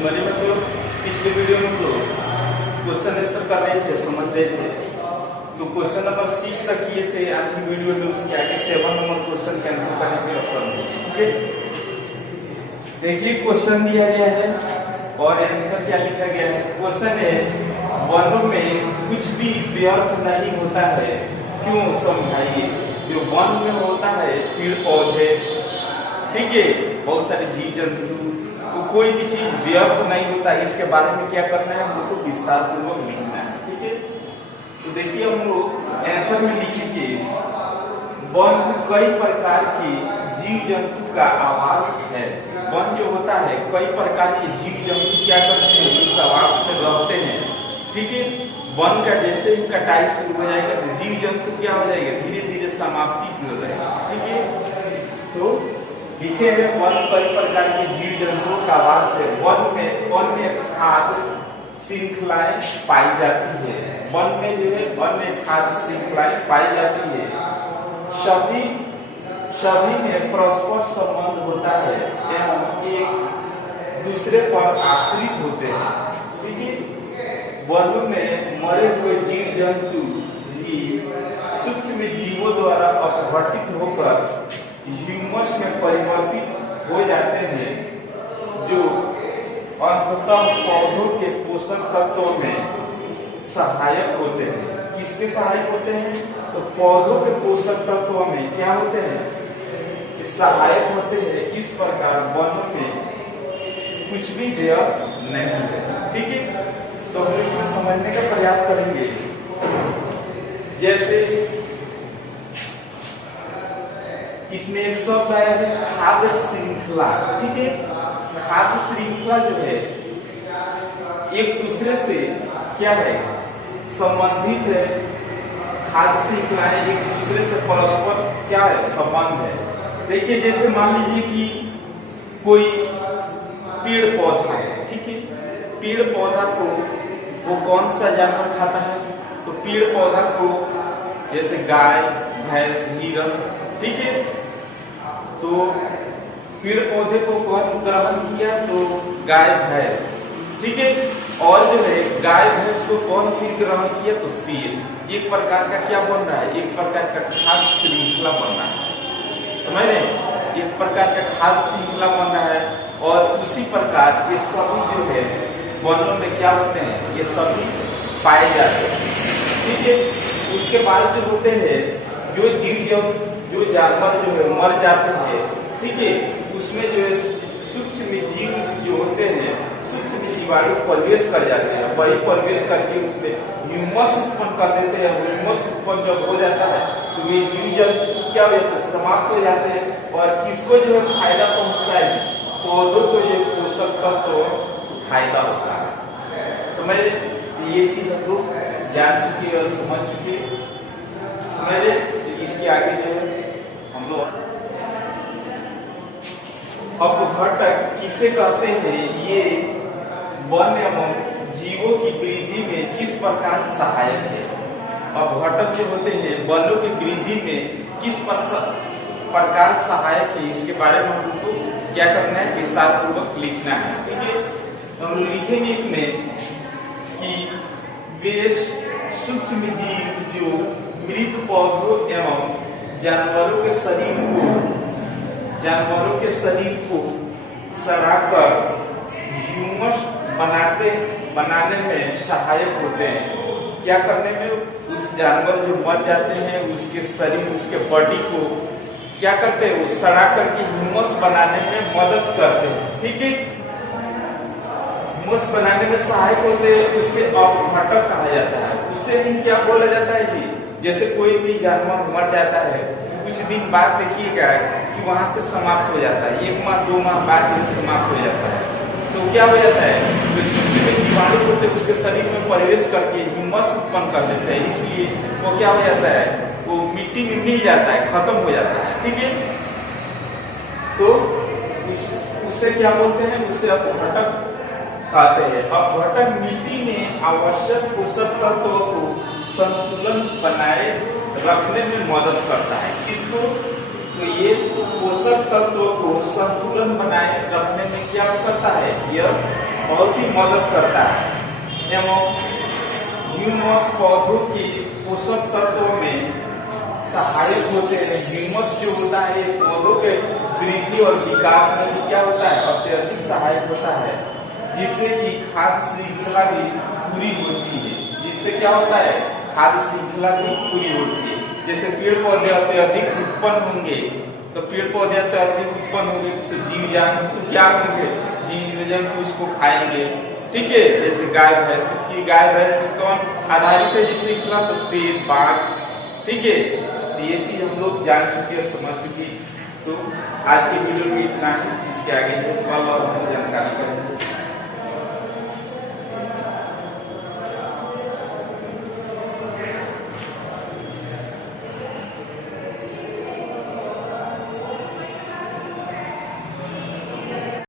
मेरे में तो पिछले वीडियो में तो क्वेश्चन आंसर कर रहे थे, समझ रहे थे। तो क्वेश्चन नंबर 6 तक किए थे आज की वीडियो में, उसके आगे 7 नंबर क्वेश्चन के आंसर करने के ऑप्शन है। ठीक है, देखिए क्वेश्चन दिया गया है और आंसर क्या लिखा गया है। क्वेश्चन है, वनों में कुछ भी व्यर्थ नहीं होता है, क्यों समझाइए। जो वन में होता है पेड़ पौधे, ठीक है, बहुत सारे जीव जंतु, तो कोई भी चीज व्यर्थ नहीं होता। इसके बारे में क्या करना है, हम लोग को विस्तार पूर्वक लिखना है। ठीक है, तो देखिए हम लोग आंसर में लिखेंगे, वन कई प्रकार के जीव जंतु का आवास है। वन जो होता है कई प्रकार के जीव जंतु क्या करते हैं, उस आवास में रहते हैं। ठीक है, वन का जैसे ही कटाई शुरू हो जाएगा तो जीव जंतु क्या हो जाएगा, धीरे धीरे समाप्ति की हो जाएगा। ठीक है, तो लिखे हुए वन कई प्रकार के जीव जंतुओं का आवास है। वन में खाद्य श्रृंखलाएं पाई जाती है। वन में जो है वन में खाद्य श्रृंखलाएं पाई जाती है। सभी में परस्पर संबंध होता है एवं एक दूसरे पर आश्रित होते हैं। ठीक है, वन में मरे हुए जीव जंतु भी सूक्ष्म जीवों द्वारा अपघटित होकर ह्यूमस में परिवर्तित हो जाते हैं, जो अंततः पौधों के पोषक तत्वों में सहायक होते हैं। किसके सहायक होते हैं, तो पौधों के पोषक तत्वों में क्या होते हैं, सहायक होते हैं। इस प्रकार वनों में कुछ भी व्यर्थ नहीं है। ठीक है, तो हम इसमें समझने का प्रयास करेंगे। जैसे इसमें एक शब्द आया है खाद्य श्रृंखला। ठीक है, खाद्य श्रृंखला जो है एक दूसरे से क्या है, संबंधित है। खाद्य श्रृंखलाएं एक दूसरे से परस्पर क्या है, संबंध है। देखिए जैसे मान लीजिए कि कोई पेड़ पौधा है। ठीक है, पेड़ पौधा को वो कौन सा जानवर खाता है, तो पेड़ पौधा को जैसे गाय भैंस हिरण। ठीक है, तो पेड़ पौधे को कौन ग्रहण किया, तो गाय भैंस। ठीक है, और जो है गाय भैंस को कौन फिर ग्रहण किया, तो शेर। एक प्रकार का क्या बन रहा है, एक प्रकार का खाद्य श्रृंखला बन रहा है। समझ रहे, एक प्रकार का खाद्य श्रृंखला बन रहा है। और उसी प्रकार ये सभी जो है वनों में क्या होते हैं, ये सभी पाए जाते हैं। ठीक है, उसके बाद जो होते हैं जो जीव जो जानवर जो है मर जाते हैं। ठीक है, उसमें जो है सूक्ष्म जीव जो होते हैं, सूक्ष्म जीवाणु प्रवेश कर जाते हैं। वही प्रवेश करके उसमें ह्यूमस उत्पन्न कर देते हैं। ह्यूमस उत्पन्न जब हो जाता है तो ये जीव जंतु क्या हो जाता है, समाप्त हो जाते हैं। और किसको जो है फायदा पहुंचता है, पौधों को जो पोषक तत्व फायदा होता है। समझ रहे, ये चीज हम लोग जान चुके और समझ चुके। समझ रहे, इसके आगे जो है हम लोग अपघटक किसे कहते हैं, ये वन एवं जीवों की वृद्धि में किस प्रकार सहायक है। अपघटक जो होते हैं वनों की वृद्धि में किस प्रकार सहायक है, इसके बारे में हम लोग को क्या करना है, विस्तार पूर्वक लिखना है। ठीक है, तो हम लिखेंगे इसमें कि वे सूक्ष्म जीव जो मृत पौधों एवं जानवरों के शरीर को सड़ाकर ह्यूमस बनाने में सहायक होते हैं। क्या करने में, उस जानवर जो मर जाते हैं उसके शरीर, उसके बॉडी को क्या करते हैं, वो सड़ा करके ह्यूमस बनाने में मदद करते हैं। ठीक है, ह्यूमस बनाने में सहायक होते हैं, उससे अपघटक कहा जाता है। उससे भी क्या बोला जाता है कि जैसे कोई भी जानवर मर जाता है, कुछ दिन बाद देखिएगा कि वहां से समाप्त हो जाता है, 1 माह 2 माह बाद में समाप्त हो जाता है। तो क्या हो जाता है, जो जीवाणु होते हैं उसके शरीर में प्रवेश करके ह्यूमस उत्पन्न कर देते हैं। इसलिए वो क्या हो जाता है, वो मिट्टी में मिल जाता है, खत्म हो जाता है। ठीक है, तो उससे क्या बोलते हैं, उससे अपघटक कहते हैं। अपघटक मिट्टी में आवश्यक पोषक तत्वों को संतुलन बनाए रखने में मदद करता है। किसको, तो ये पोषक तत्वों को संतुलन बनाए रखने में क्या करता है, यह बहुत ही मदद करता है एवं ह्यूमस पौधों की पोषक तत्वों में सहायक होते हैं। ह्यूमस जो होता है ये पौधों के वृद्धि और विकास में भी क्या होता है, अत्यधिक सहायक होता है, जिससे कि खाद्य श्रृंखला भी पूरी होती है। जिससे क्या होता है, खाद्य श्रृंखला भी पूरी होती है। जैसे पेड़ पौधे अत्यधिक उत्पन्न होंगे तो पेड़ पौधे अत्यधिक उत्पन्न होंगे तो जीव जंतु तो क्या होंगे, जीव जंतु उसको खाएंगे। ठीक है, जैसे गाय भैंस, की गाय भैंस पर कौन आधारित है जिस श्रृंखला, तो शेर बाघ। ठीक है, तो ये चीज हम लोग जान चुके और समझ चुके। तो आज के वीडियो में इतना ही, इसके आगे कल और हम जानकारी करेंगे।